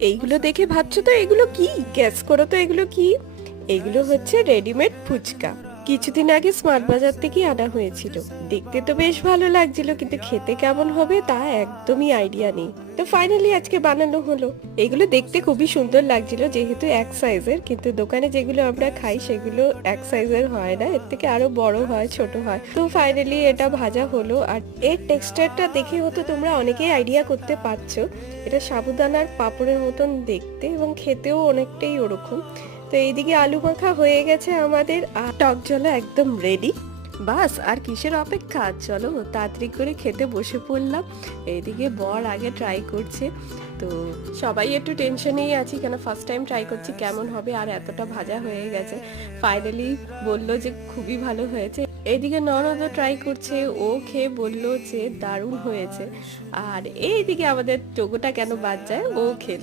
এইগুলো দেখে ভাবছো তো এগুলো কি? গ্যাস করো তো এগুলো কি? এগুলো হচ্ছে রেডিমেড ফুচকা। কিছুদিন আগে স্মার্ট বাজার থেকে আনা হয়েছিল। দেখতে তো বেশ ভালো লাগছিল, কিন্তু খেতে কেমন হবে তা একদমই আইডিয়া নেই। তো ফাইনালি আজকে বানানো হলো। এগুলো দেখতে খুবই সুন্দর লাগছিল, যেহেতু এক সাইজের, কিন্তু দোকানে যেগুলো আমরা খাই সেগুলো এক সাইজের হয় না, এর থেকে আরো বড় হয়, ছোট হয়। তো ফাইনালি এটা ভাজা হলো। আর এর টেক্সচারটা দেখে হয়তো তোমরা অনেকেই আইডিয়া করতে পারছো, এটা সাবুদানার পাঁপড়ের মতন দেখতে এবং খেতেও অনেকটাই ওরকম। তো এইদিকে আলু মাখা হয়ে গেছে আমাদের, আর টক জল একদম রেডি। বাস আর কিসের অপেক্ষা, চলো তাড়াতাড়ি করে খেতে বসে পড়লাম। এইদিকে বর আগে ট্রাই করছে। তো সবাই একটু টেনশনেই আছি, কেন ফার্স্ট টাইম ট্রাই করছি কেমন হবে। আর এতটা ভাজা হয়ে গেছে, ফাইনালি বললো যে খুবই ভালো হয়েছে। এইদিকে ননদও ট্রাই করছে, ও খেয়ে বললো যে দারুণ হয়েছে। আর এইদিকে আমাদের টোগোটা কেন বাদ যায়, ও খেলো।